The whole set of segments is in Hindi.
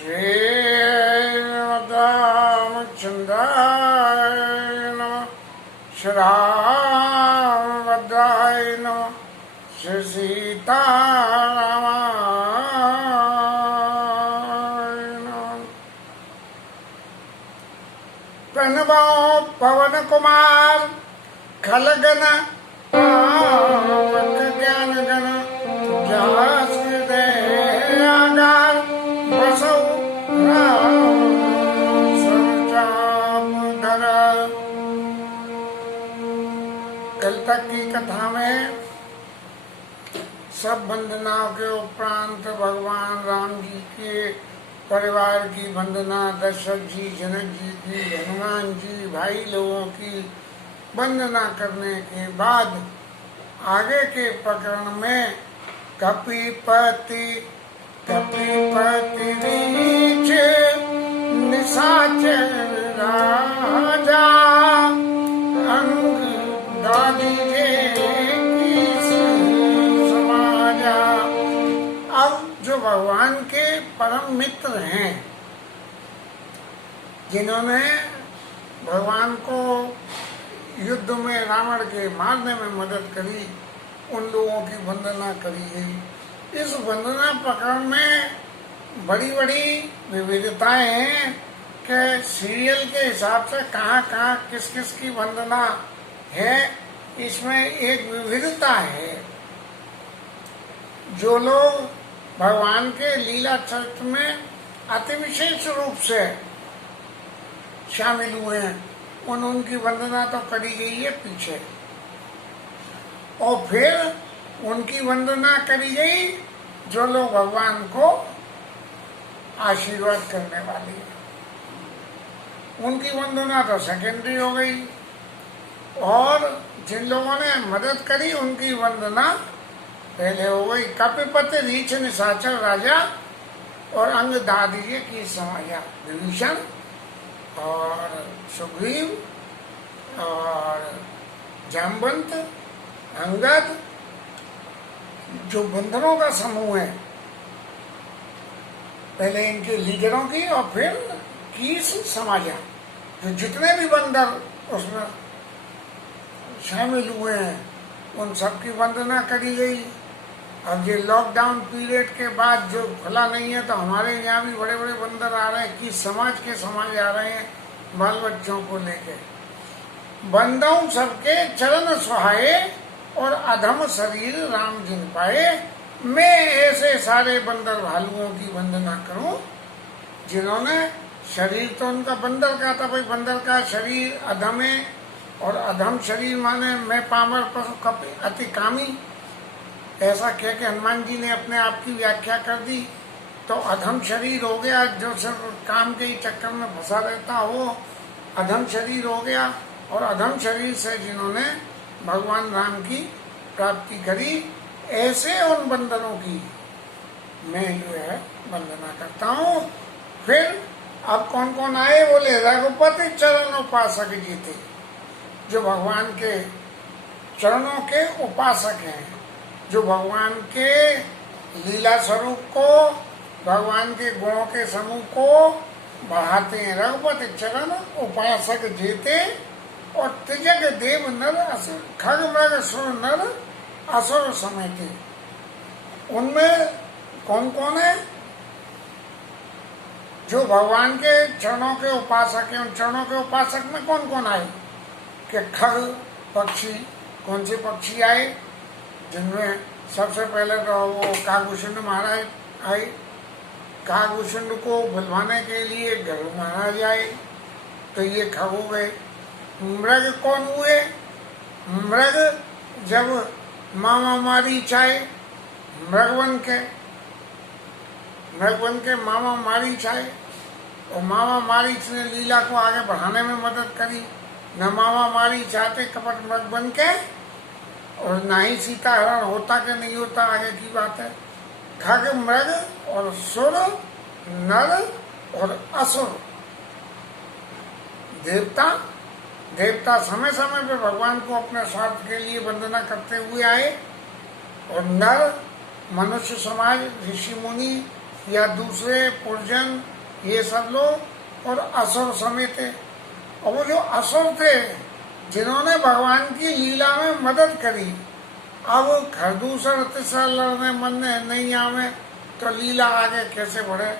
श्रीरामचन्द्राय नमः। श्रीरामभद्राय नमः। श्री सीतारामाय नमः। प्रणवो पवन कुमार खलगन ज्ञान गण आगार बसौ कल तक की कथा में सब वंदनाओं के उपरांत भगवान राम जी के परिवार की वंदना, दशरथ जी, जनक जी की, हनुमान जी, भाई लोगों की वंदना करने के बाद आगे के प्रकरण में कपिपति नीचे निशाचर राजा अंग दादी समाजा। अब जो भगवान के परम मित्र हैं, जिन्होंने भगवान को युद्ध में रावण के मारने में मदद करी, उन लोगों की वंदना करी गई। इस वंदना प्रकरण में बड़ी बड़ी विविधताएं हैं कि सीरियल के हिसाब से कहाँ कहाँ किस किस की वंदना है, इसमें एक विविधता है। जो लोग भगवान के लीला चरित्र में अति विशेष रूप से शामिल हुए हैं, उनकी वंदना तो करी गई है पीछे, और फिर उनकी वंदना करी गई जो लोग भगवान को आशीर्वाद करने वाले हैं, उनकी वंदना तो सेकेंडरी हो गई। और जिन लोगों ने मदद करी उनकी वंदना पहले हो गई। कपिपति रीछ निशाचर राजा और अंग दादीजे की समाया। विभीषण और सुग्रीव और जामवंत, अंगद, जो बंदरों का समूह है, पहले इनके लीडरों की और फिर कीस समाजा, जो जितने भी बंदर उसमें शामिल हुए हैं, उन सब की वंदना करी गई। अब ये लॉकडाउन पीरियड के बाद जो खुला नहीं है, तो हमारे यहाँ भी बड़े बड़े बंदर आ रहे हैं, कि समाज के समाज आ रहे हैं बाल बच्चों को लेके। बंदों सबके चरण सुहाए और अधम शरीर राम जिन पाए। मैं ऐसे सारे बंदर भालुओं की वंदना करूं जिन्होंने, शरीर तो उनका बंदर का था भाई, बंदर का शरीर अधम है, और अधम शरीर माने मैं पामर पशु कपि अति कामी, ऐसा कह के हनुमान जी ने अपने आप की व्याख्या कर दी। तो अधम शरीर हो गया जो सिर्फ काम के ही चक्कर में फंसा रहता हो, अधम शरीर हो गया। और अधम शरीर से जिन्होंने भगवान राम की प्राप्ति करी, ऐसे उन बंदरों की मैं जो है वंदना करता हूँ। फिर अब कौन कौन आए, बोले रघुपति चरण उपासक जी थे, जो भगवान के चरणों के उपासक हैं, जो भगवान के लीला स्वरूप को, भगवान के गुणों के समूह को बढ़ाते हैं। रघुपति चरण उपासक जीते और तिजक देव नर असुर, खग मृग सुर नर असुर समेते। उनमें कौन कौन है? जो भगवान के चरणों के उपासक हैं। उन चरणों के उपासक में कौन कौन आए? कि खग पक्षी, कौन से पक्षी आए? जिनमें सबसे पहले तो वो काकभूषण महाराज आए। काकभूषण को बुलवाने के लिए गरुड़ महाराज आए, तो ये खग हो गए। मृग कौन हुए? मृग जब मामा मारीच आए, मृगवन के मामा मारीच आए, और मामा मारीच ने लीला को आगे बढ़ाने में मदद करी। न मामा मारीच आते कपट मृग बन के, और ना ही सीता हरण होता कि नहीं होता, आगे की बात है। खग मृग और सुर नर और असुर, देवता समय समय पे भगवान को अपने स्वार्थ के लिए वंदना करते हुए आए। और नर मनुष्य समाज, ऋषि मुनि, या दूसरे पुरजन, ये सब लोग, और असुर समेत थे। और वो जो असुर थे जिन्होंने भगवान की लीला में मदद करी, अब खरदूसर तीसरा लड़ने मन नहीं आवे तो लीला आगे कैसे बढ़े।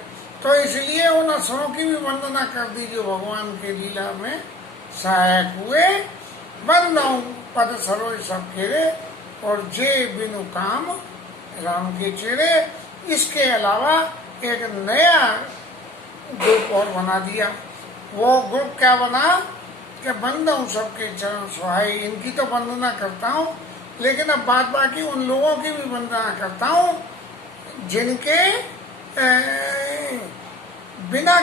तो इसलिए उन असुरों की भी वंदना कर दी जो भगवान के लीला में सहायक हुए। बंदौ पद सरोज सब खेरे और जे बिनु काम राम के चेरे। इसके अलावा एक नया ग्रुप और बना दिया। वो ग्रुप क्या बना कि बंदौ सबके चरण सुहाई। इनकी तो वंदना करता हूँ, लेकिन अब बात बाकी उन लोगों की भी वंदना करता हूँ जिनके बिना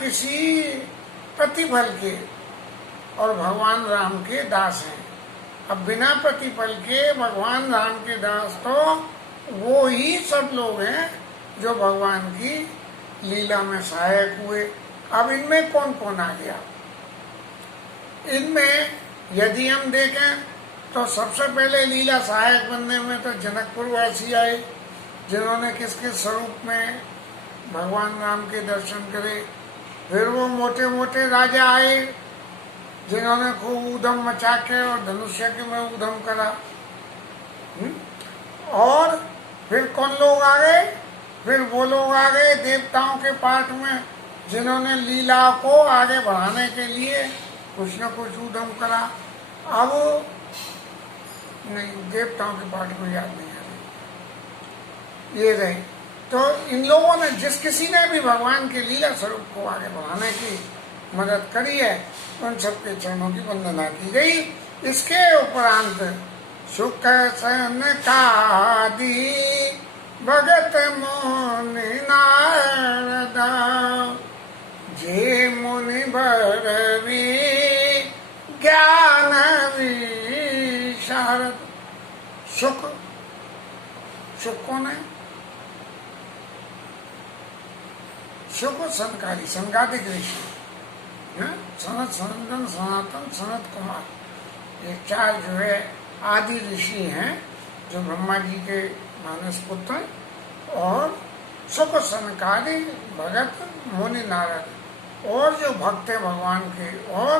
किसी प्रतिफल के और भगवान राम के दास हैं। अब बिना प्रतिफल के भगवान राम के दास तो वो ही सब लोग हैं जो भगवान की लीला में सहायक हुए। अब इनमें कौन कौन आ गया? इनमें यदि हम देखें तो सबसे पहले लीला सहायक बनने में तो जनकपुर वासी आए, जिन्होंने किस किस स्वरूप में भगवान राम के दर्शन करे। फिर वो मोटे मोटे राजा आए जिन्होंने खूब उधम मचा के और धनुष्य में उधम करा। और फिर कौन लोग आ गए? फिर वो लोग आ गए देवताओं के पाठ में, जिन्होंने लीला को आगे बढ़ाने के लिए कुछ न कुछ उधम करा। अब नहीं, देवताओं के पाठ में याद नहीं आ रही, ये रहे। तो इन लोगों ने, जिस किसी ने भी भगवान के लीला स्वरूप को आगे बढ़ाने की मदद करी है, उन सबके चरणों की वंदना की गई। इसके उपरांत सुख सनकादि भगत मुनि नारद जे मुनि भरवी ज्ञान विशारद। सुख कौन है? सुख सनकादि, सनकादिक ऋषि, सनत, सनंदन, सनातन, सनत कुमार, ये चार जो है आदि ऋषि हैं जो ब्रह्मा जी के मानस पुत्र हैं। और सुख सनकादि भगत मुनि नारद, और जो भक्त है भगवान के, और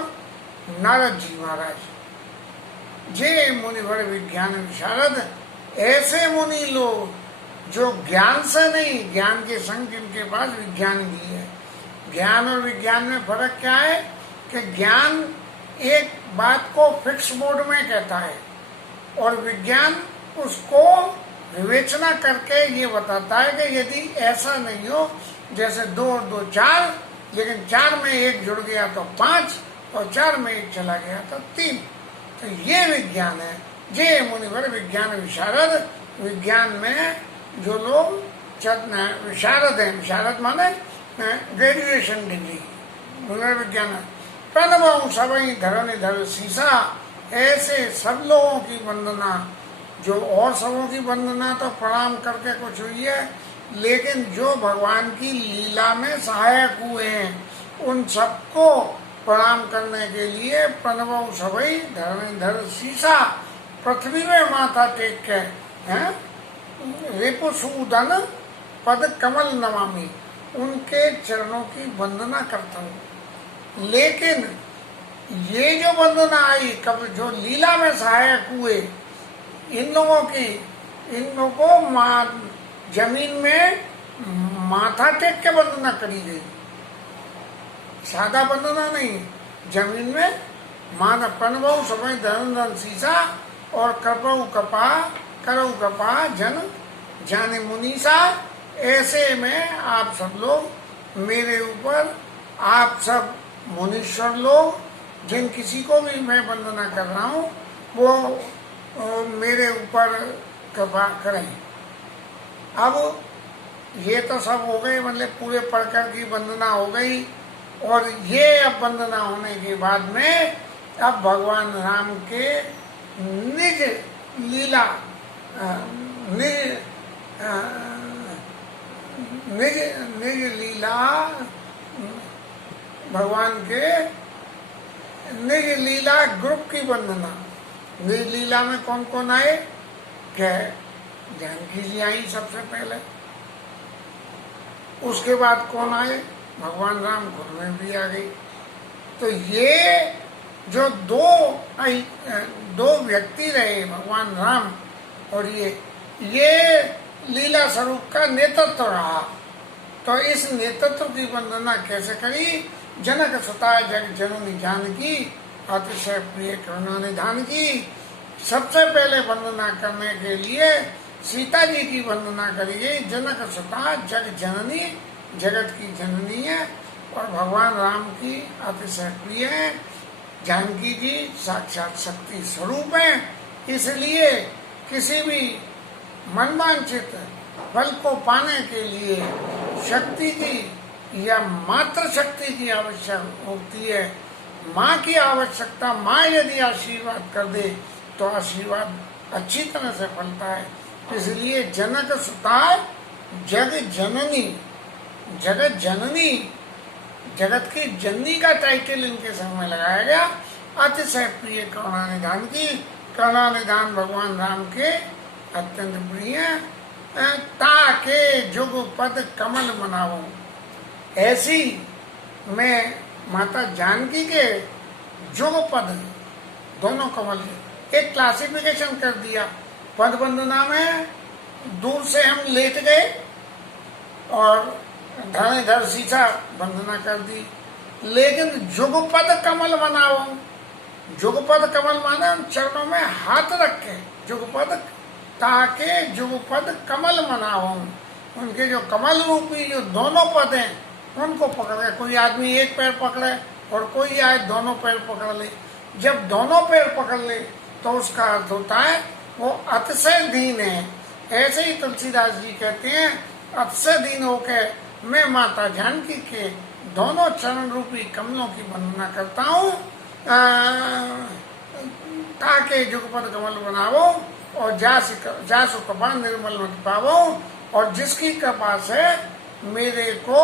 नारद जी महाराज। जे मुनिवर विज्ञान विशारद, ऐसे मुनि लोग जो ज्ञान से नहीं, ज्ञान के संग जिनके पास विज्ञान भी है। ज्ञान और विज्ञान में फर्क क्या है कि ज्ञान एक बात को फिक्स मोड में कहता है और विज्ञान उसको विवेचना करके ये बताता है कि यदि ऐसा नहीं हो, जैसे 2 और 2 4, लेकिन 4 में 1 जुड़ गया तो 5 और 4 में 1 चला गया तो 3। तो ये विज्ञान है। जे मुनिवर विज्ञान विशारद, विज्ञान में जो लोग विशारद हैं, विशारद माने ग्रेजुएशन डिग्री, विज्ञान। प्रणव सभी धर शीशा, ऐसे सब लोगों की वंदना, जो और सबों की वंदना तो प्रणाम करके कुछ हुई है, लेकिन जो भगवान की लीला में सहायक हुए हैं उन सबको प्रणाम करने के लिए प्रणव सभी धर शीशा, पृथ्वी में माथा टेक के हैं, रिपुसूदन पद कमल नमामि, उनके चरणों की वंदना करता हूँ। लेकिन ये जो वंदना आई कब, जो लीला में सहायक हुए इन लोगों को जमीन में माथा टेक के वंदना करी गई, सादा वंदना नहीं, जमीन में मान प्रणव समय धन शीशा और करऊ कपा जन जाने मुनीसा। ऐसे में आप सब लोग मेरे ऊपर, आप सब मुनीश्वर लोग, जिन किसी को भी मैं वंदना कर रहा हूँ, वो मेरे ऊपर कृपा करें। अब ये तो सब हो गए, मतलब पूरे प्रकार की वंदना हो गई। और ये अब वंदना होने के बाद में अब भगवान राम के निज लीला, निज लीला, भगवान के निज लीला ग्रुप की वंदना। निज लीला में कौन कौन आए? जानकी जी आई सबसे पहले। उसके बाद कौन आए? भगवान राम खुद में भी आ गई। तो ये जो दो व्यक्ति रहे, भगवान राम और ये लीला स्वरूप का नेतृत्व रहा। तो इस नेतृत्व की वंदना कैसे करी? जनक सुता जग जननी जानकी अतिशय प्रिय करुणा निधान की। सबसे पहले वंदना करने के लिए सीता जी की वंदना करी गई। जनक सुता जग जननी, जगत की जननी है, और भगवान राम की अतिशय प्रिय है। जानकी जी साक्षात शक्ति स्वरूप है। इसलिए किसी भी मनवांछित फल को पाने के लिए शक्ति की या मात्र शक्ति की आवश्यक होती है। माँ की आवश्यकता, माँ यदि आशीर्वाद कर दे तो आशीर्वाद अच्छी तरह से फलता है। इसलिए जनक सुता जग जननी, जगत जननी, जगत की जननी का टाइटल इनके संग में लगाया गया। अतिशय प्रिय करुणा निधान की, करुणा निधान भगवान राम के अत्यंत प्रिय। ताके जुग पद कमल मनाऊं, ऐसी मैं माता जानकी के जुग पद, दोनों कमल, एक क्लासिफिकेशन कर दिया। पद वंदना में दूर से हम लेट गए और धरणीधर सीसा वंदना कर दी। लेकिन जुगपद कमल बनाओ, जुगपद कमल माने चरणों में हाथ रख के जुगपद, ताके जुगपद कमल मनाओ। उनके जो कमल रूपी जो दोनों पद हैं उनको पकड़े। कोई आदमी एक पैर पकड़े और कोई आए दोनों पैर पकड़ ले। जब दोनों पैर पकड़ ले तो उसका अर्थ होता है वो अतिशय दीन है। ऐसे ही तुलसीदास जी कहते हैं, अतिशय दीन होकर मैं माता जानकी के दोनों चरण रूपी कमलों की वंदना करता हूँ। ताके जुगपद कमल बनावो और जासु कृपा निर्मल मत पावो। और जिसकी कृपा से मेरे को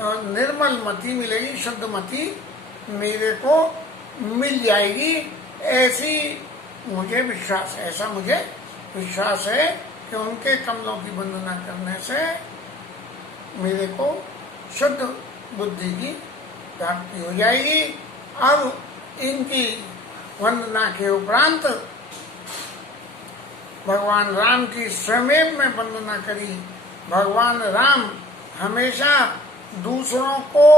निर्मल मति मिलेगी, शुद्ध मति मेरे को मिल जाएगी, ऐसी मुझे विश्वास है। ऐसा मुझे विश्वास है कि उनके कमलों की वंदना करने से मेरे को शुद्ध बुद्धि की प्राप्ति हो जाएगी। अब इनकी वंदना के उपरांत भगवान राम की स्वयं में वंदना करी। भगवान राम हमेशा दूसरों को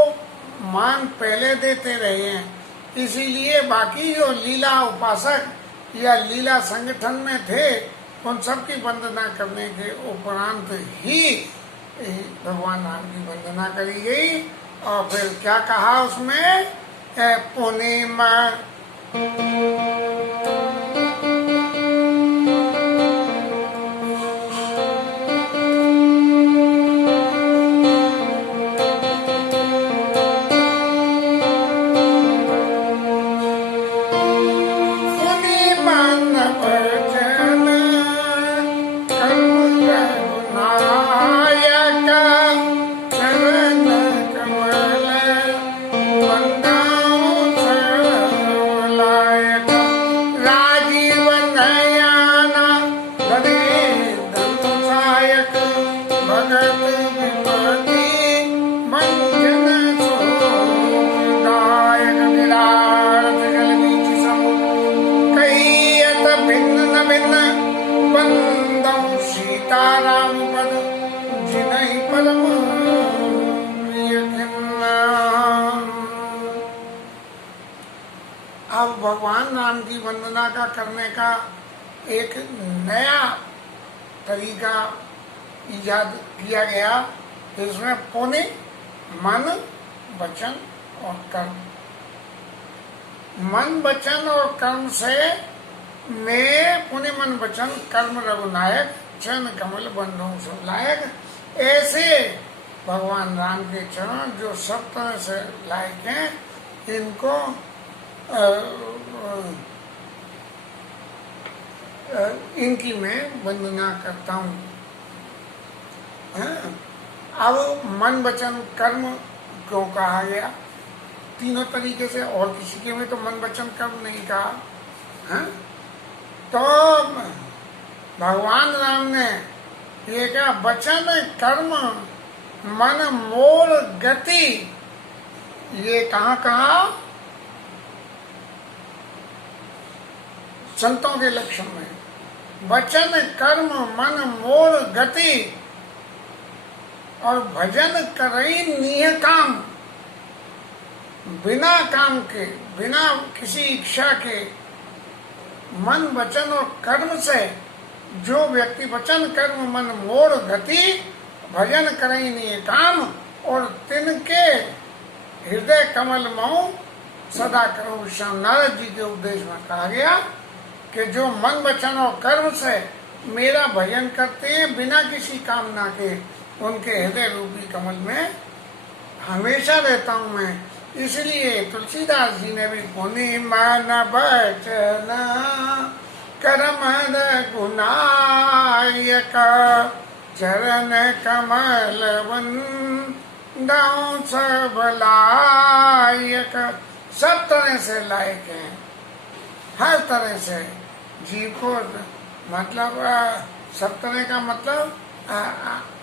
मान पहले देते रहे हैं। इसीलिए बाकी जो लीला उपासक या लीला संगठन में थे उन सब की वंदना करने के उपरांत ही भगवान राम की वंदना करी गई। और फिर क्या कहा उसमें? पूर्णिमा भगवान राम की वंदना का करने का एक नया तरीका ईजाद किया गया। इसमें पुण्य, मन, वचन और कर्म। मन, वचन और कर्म से मैं पुण्य मन वचन कर्म रघुनायक चरण कमल बंधु सब लायक। ऐसे भगवान राम के चरण जो सब तरह से लायक हैं, इनको इनकी मैं वंदना करता हूँ। अब मन वचन कर्म क्यों कहा गया? तीनों तरीके से, और किसी के में तो मन वचन कर्म नहीं कहा है। तो भगवान राम ने ये कहा, वचन कर्म मन मोर गति। ये कहाँ कहा? संतों के लक्षण में। वचन कर्म मन मोर गति और भजन करई निह काम। बिना काम के, बिना किसी इच्छा के, मन वचन और कर्म से जो व्यक्ति वचन कर्म मन मोर गति भजन करई निह काम और तिनके हृदय कमल मऊ सदा करो विश्राम। नारद जी के उपदेश में कहा गया कि जो मन वचन और कर्म से मेरा भजन करते हैं बिना किसी कामना के, उनके हृदय रूपी कमल में हमेशा रहता हूं मैं। इसलिए तुलसीदास जी ने भी पुनि मन वचन कर्म गुनायक चरण कमल वंदौ सब लायक। सब तरह से लायक हैं, हर तरह से जीव को, मतलब सब तरह का मतलब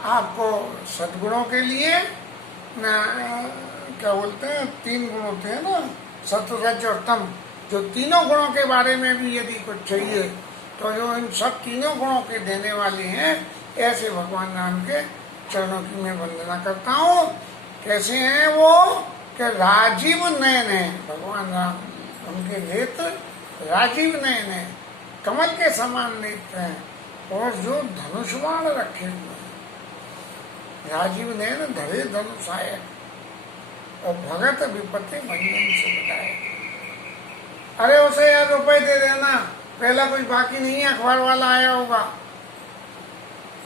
आपको सद्गुणों के लिए क्या बोलते हैं, 3 गुण होते हैं ना, सत्व रज और तम। जो तीनों गुणों के बारे में भी यदि कुछ चाहिए तो जो इन सब तीनों गुणों के देने वाले हैं, ऐसे भगवान राम के चरणों की मैं वंदना करता हूँ। कैसे हैं वो? कि राजीव नयन है भगवान राम, उनके नेत्र राजीव नयन है, कमल के समान नेत्र हैं, और जो धनुष बाण रखे हुए हैं। राजीव नयन धरे धनुषाय और भगत विपत्ति भंजन से बताए। अरे उसे यार रुपए दे देना, पहला कुछ बाकी नहीं है, अखबार वाला आया होगा।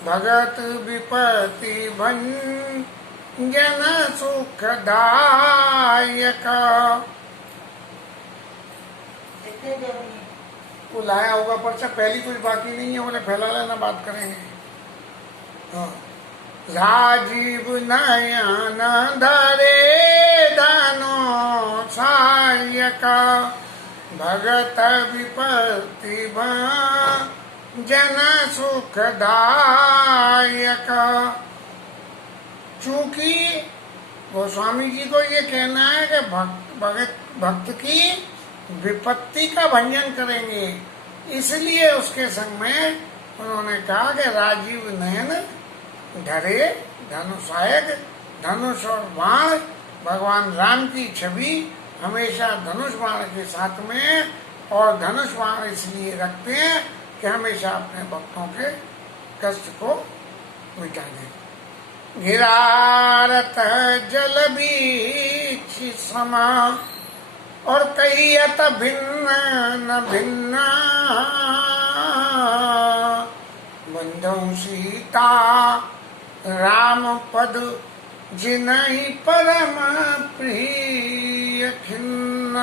भगत विपत्ति भंजन सुखदायक। वो लाया होगा पर्चा, पहली कुछ बाकी नहीं है, बोले फैला लेना, बात करेंगे। हाँ। राजीव नयन धरे धनो सायक भगत विपत्ति भंजन सुखदायक। चूंकि गोस्वामी जी को ये कहना है कि भक्त की विपत्ति का भंजन करेंगे, इसलिए उसके संग में उन्होंने कहा कि राजीव नयन धरे धनुषायक। धनुष और बाण, भगवान राम की छवि हमेशा धनुष बाण के साथ में, और धनुष बाण इसलिए रखते हैं कि हमेशा अपने भक्तों के कष्ट को मिटा दें। गिरारत जल बीच समा और कहियत भिन्न न भिन्न बंधौ सीता राम पद जिनहि परम प्रिय खिन्न।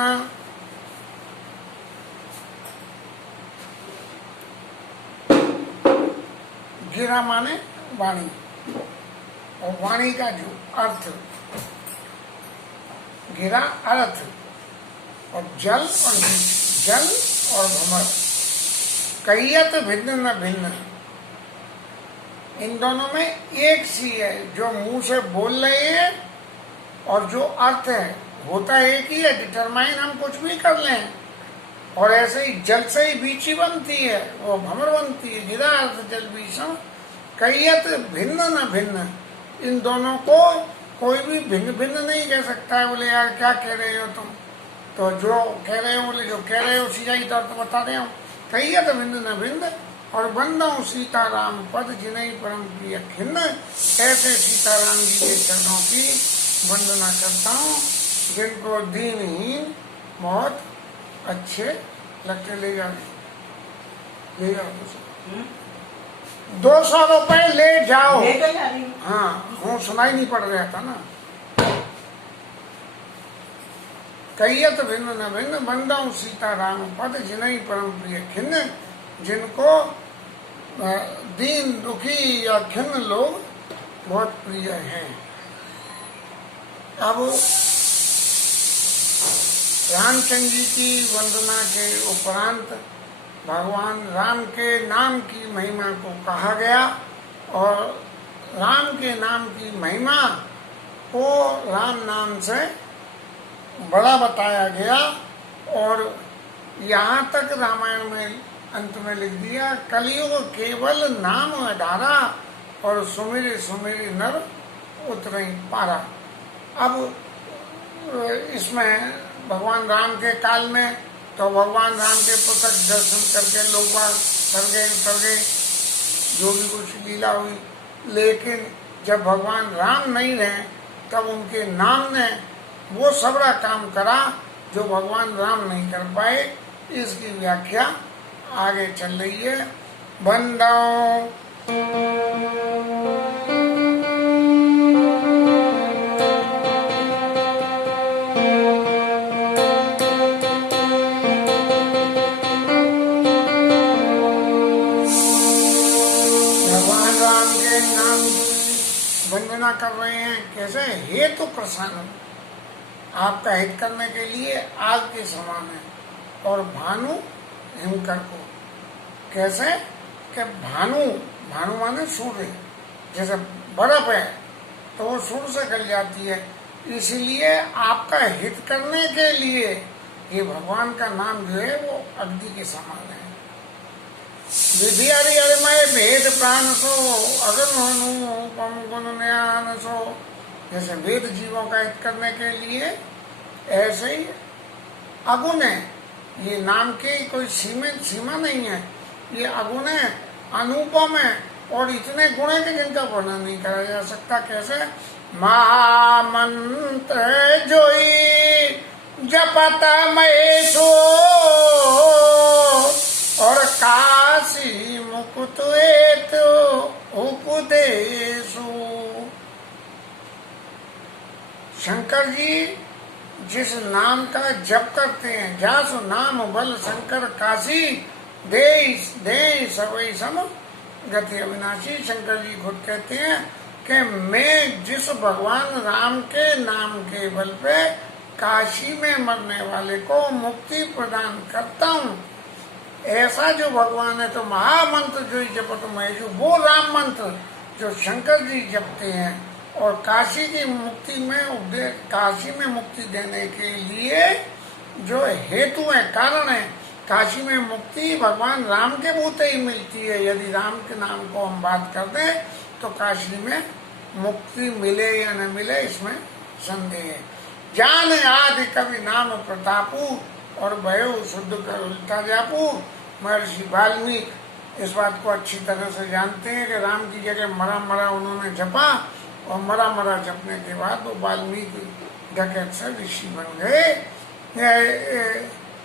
गिरा माने वाणी, और वाणी का जो अर्थ, गिरा अर्थ, और जल और जल और भ्रमर। कहियत भिन्न न भिन्न, इन दोनों में एक सी है। जो मुंह से बोल रहे हैं और जो अर्थ है, होता एक ही है। डिटरमाइन हम कुछ भी कर लें, और ऐसे ही जल से ही बीची बनती है, वो भ्रमर बनती है। गिरा अर्थ जल बीचम कहियत भिन्न न भिन्न, इन दोनों को कोई भी भिन्न भिन्न नहीं कह सकता है। बोले यार क्या कह रहे हो तुम, तो जो कह रहे हो, बोले जो कह रहे हो सीधा ही तौर पर बता रहे हो। कहियत भिन्न न भिन्न और बंदौ सीताराम पद जिनहि परम प्रिय खिन्न। ऐसे सीताराम जी के चरणों की वंदना करता हूँ, जिनको दीनहीन बहुत अच्छे लगते। ले जाओ 200 रुपए ले जाओ। हाँ, हूँ सुनाई नहीं पड़ रहा था ना। कहियत भिन्न न भिन्न बंदौ सीताराम पद जिनहि परम प्रिय खिन्न। जिनको दीन दुखी या खिन्न लोग बहुत प्रिय हैं। अब रामचंद्र जी की वंदना के उपरांत भगवान राम के नाम की महिमा को कहा गया और राम के नाम की महिमा को राम नाम से बड़ा बताया गया। और यहाँ तक रामायण में अंत में लिख दिया, कलयुग केवल नाम आधारा और सुमिर सुमिर नर उतरे पारा। अब इसमें भगवान राम के काल में तो भगवान राम के पुस्तक दर्शन करके लोग कर गए जो भी कुछ लीला हुई। लेकिन जब भगवान राम नहीं रहे तब उनके नाम ने वो सबरा काम करा जो भगवान राम नहीं कर पाए। इसकी व्याख्या आगे चल रही है। बंदाओं भगवान राम के नाम की वंदना कर रहे हैं। कैसे? हेतु प्रसन्न, आपका हित करने के लिए आग के समान है। और भानु हिमकर को कैसे? कि भानु माने सूर्य, जैसे बर्फ है तो वो सूर्य से गल जाती है, इसलिए आपका हित करने के लिए ये भगवान का नाम जो है वो अग्नि के समान है। विधि अरिमय भेद प्राण सो अगन हनु पम गुण न्यान सो, जैसे वेद जीवों का हित करने के लिए ऐसे ही अगुण है। ये नाम की कोई सीमा नहीं है, ये अगुण है, अनुपम है और इतने गुण है कि जिनका वर्णन नहीं करा जा सकता। कैसे? महामंत्र जोई जपत महेशो और काशी मुकुट उपदेशु। शंकर जी जिस नाम का जप करते हैं, जासु नाम बल शंकर काशी दे सवै सम गति अविनाशी। शंकर जी खुद कहते हैं कि मैं जिस भगवान राम के नाम के बल पे काशी में मरने वाले को मुक्ति प्रदान करता हूँ, ऐसा जो भगवान है तो महामंत्र जो जपत महेशु, वो राम मंत्र जो शंकर जी जपते हैं और काशी की मुक्ति में काशी में मुक्ति देने के लिए जो हेतु है, कारण है। काशी में मुक्ति भगवान राम के बूते ही मिलती है। यदि राम के नाम को हम बात कर दें तो काशी में मुक्ति मिले या न मिले इसमें संदेह है। जान आदि कवि नाम प्रतापू और भयो शुद्ध कर उल्टा जापू। महर्षि वाल्मीकि इस बात को अच्छी तरह से जानते हैं कि राम की जगह मरा उन्होंने जपा और मरा जपने के बाद वो वाल्मीकि डकैत से ऋषि बन गए।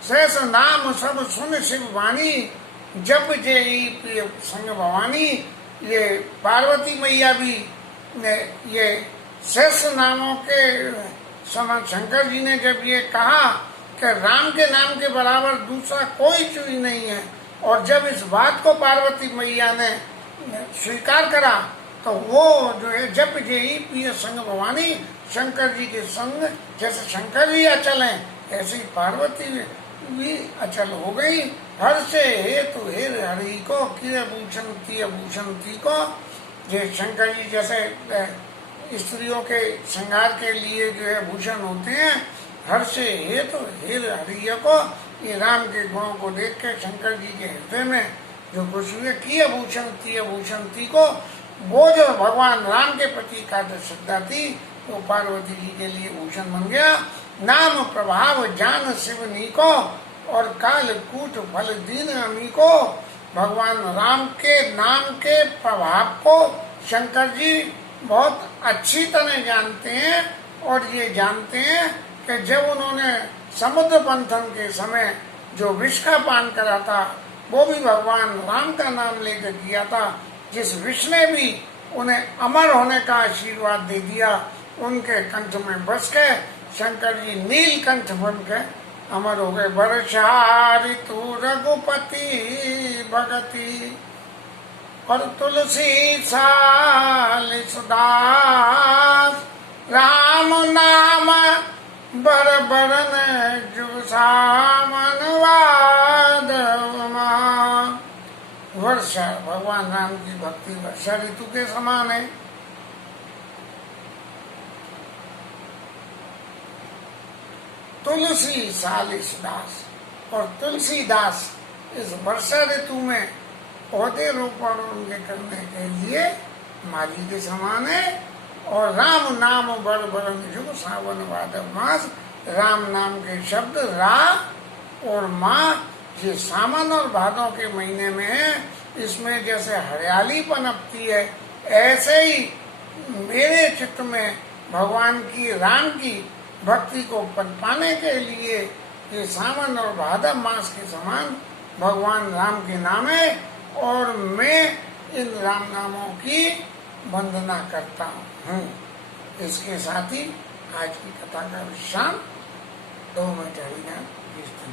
सहस नाम सब सुन शिव वाणी जब जय प्रिय संग भवानी। ये पार्वती मैया भी ये सहस नामों के समय शंकर जी ने जब ये कहा कि राम के नाम के बराबर दूसरा कोई चीज नहीं है, और जब इस बात को पार्वती मैया ने स्वीकार करा तो वो जो है जब जय प्रिय संग भवानी, शंकर जी के संग जैसे शंकर जी अचल हैं ऐसे ही पार्वती भी अचल हो गई। हर से हेतु हेर हरि को किर भूषण ती को। ये शंकर जी जैसे स्त्रियों के श्रृंगार के लिए जो है भूषण होते हैं, हर से हेतु हेर हरि को, ये राम के गुणों को देख के शंकर जी के हृदय में जो खुशी हुई किय भूषण ती को, वो जो भगवान राम के प्रति का श्रद्धा थी वो पार्वती जी के लिए भूषण बन गया। नाम प्रभाव जान शिवनी को और काल कूट फल दीन अमी को। भगवान राम के नाम के प्रभाव को शंकर जी बहुत अच्छी तरह जानते हैं और ये जानते हैं कि जब उन्होंने समुद्र मंथन के समय जो विष का पान करा था वो भी भगवान राम का नाम लेकर किया था। जिस विष ने भी उन्हें अमर होने का आशीर्वाद दे दिया, उनके कंठ में बस के शंकर जी नील कंठ बन के अमर हो गए। वर्षा ऋतु रघुपति भगति और तुलसी साल सुदास। राम नाम बर बरन जुग सामन वाद वर्षा, भगवान राम की भक्ति वर्षा ऋतु के समान है। तुलसी सालिस दास, और तुलसीदास इस वर्षा ऋतु में पौधे रोपण उनके करने के लिए माली के समान है। और राम नाम बड़ बरन जुग सावन भादव मास, राम नाम के शब्द रा और माँ ये सावन और भादों के महीने में है। इसमें जैसे हरियाली पनपती है, ऐसे ही मेरे चित्त में भगवान की राम की भक्ति को पनपाने के लिए ये सावन और भादव मास के समान भगवान राम के नाम है। और मैं इन राम नामों की वंदना करता हूँ। इसके साथ ही आज की कथा का विश्राम 2 मिनट हरिनाम कीर्तन।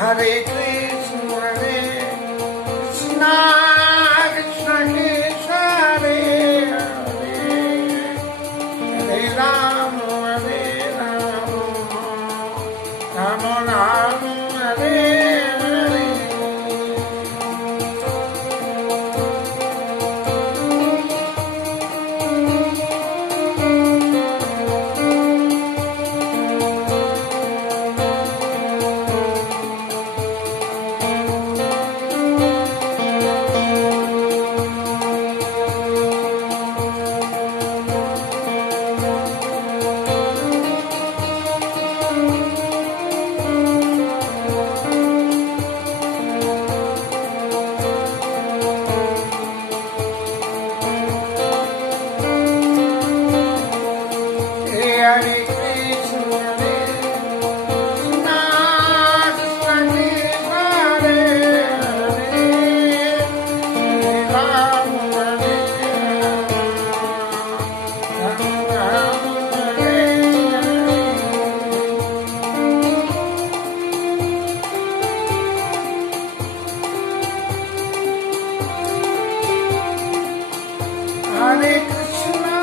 हरे कृष्ण कृष्ण कृष्ण हरे हरे, हरे राम राम राम हरे हरे। Hare Krishna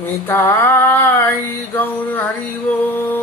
निताई गौर हरि बोल।